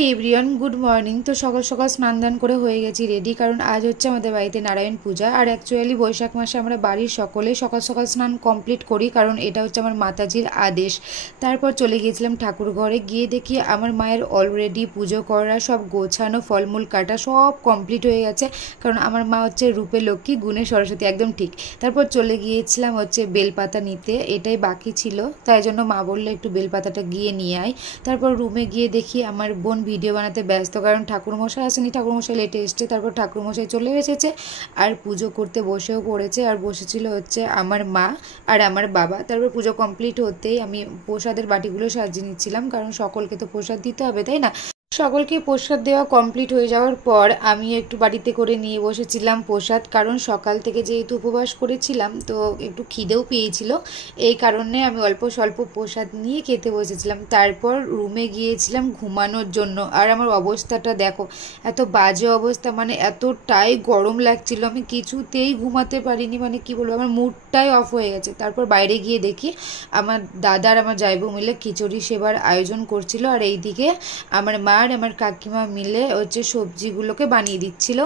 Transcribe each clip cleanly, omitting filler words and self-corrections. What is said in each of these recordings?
Hi everyone, good morning. তো সকাল সকাল স্নান দান করে হয়ে গেছি রেডি, কারণ আজ হচ্ছে আমাদের বাড়িতে নারায়ণ পূজা। আর অ্যাকচুয়ালি বৈশাখ মাসে আমরা বাড়ির সকলে সকাল সকাল স্নান কমপ্লিট করি, কারণ এটা হচ্ছে আমার মাতাজির আদেশ। তারপর চলে গিয়েছিলাম ঠাকুর ঘরে, গিয়ে দেখি আমার মায়ের অলরেডি পুজো করা, সব গোছানো, ফলমূল কাটা সব কমপ্লিট হয়ে গেছে, কারণ আমার মা হচ্ছে রূপে লক্ষ্মী গুণে সরস্বতী, একদম ঠিক। তারপর চলে গিয়েছিলাম হচ্ছে বেলপাতা নিতে, এটাই বাকি ছিল, তাই জন্য মা বললো একটু বেলপাতাটা গিয়ে নিয়ে আয়। তারপর রুমে গিয়ে দেখি আমার বোন ভিডিও বানাতে ব্যস্ত, কারণ ঠাকুরমশাই আসেনি, ঠাকুরমশাই লেটে এসছে। তারপর ঠাকুরমশাই চলে এসেছে আর পুজো করতে বসেও পড়েছে, আর বসেছিল হচ্ছে আমার মা আর আমার বাবা। তারপর পুজো কমপ্লিট হতেই আমি প্রসাদের বাটিগুলো সাজিয়ে নিচ্ছিলাম, কারণ সকলকে তো প্রসাদ দিতে হবে, তাই না। সকলকে প্রসাদ দেওয়া কমপ্লিট হয়ে যাওয়ার পর আমি একটু বাড়িতে করে নিয়ে বসেছিলাম প্রসাদ, কারণ সকাল থেকে যেহেতু উপবাস করেছিলাম তো একটু খিদেও পেয়েছিল, এই কারণে আমি অল্প স্বল্প প্রসাদ নিয়ে খেতে বসেছিলাম। তারপর রুমে গিয়েছিলাম ঘুমানোর জন্য, আর আমার অবস্থাটা দেখো, এত বাজে অবস্থা, মানে এতটাই গরম লাগছিল, আমি কিছুতেই ঘুমাতে পারিনি, মানে কি বলবো, আমার মুডটাই অফ হয়ে গেছে। তারপর বাইরে গিয়ে দেখি আমার দাদা আর আমার জায়বু মিলে খিচুড়ি সেবার আয়োজন করছিল, আর এইদিকে আমার মা আর আমার কাকিমা মিলে হচ্ছে সবজিগুলোকে বানিয়ে দিচ্ছিল।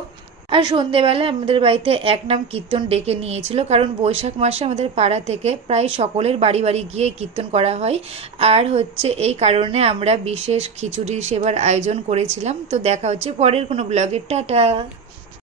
আর সন্ধেবেলায় আমাদের বাড়িতে এক নাম কীর্তন ডেকে নিয়েছিল, কারণ বৈশাখ মাসে আমাদের পাড়া থেকে প্রায় সকলের বাড়ি বাড়ি গিয়ে কীর্তন করা হয়, আর হচ্ছে এই কারণে আমরা বিশেষ খিচুড়ি সেবার আয়োজন করেছিলাম। তো দেখা হচ্ছে পরের কোনো ব্লগে, টাটা।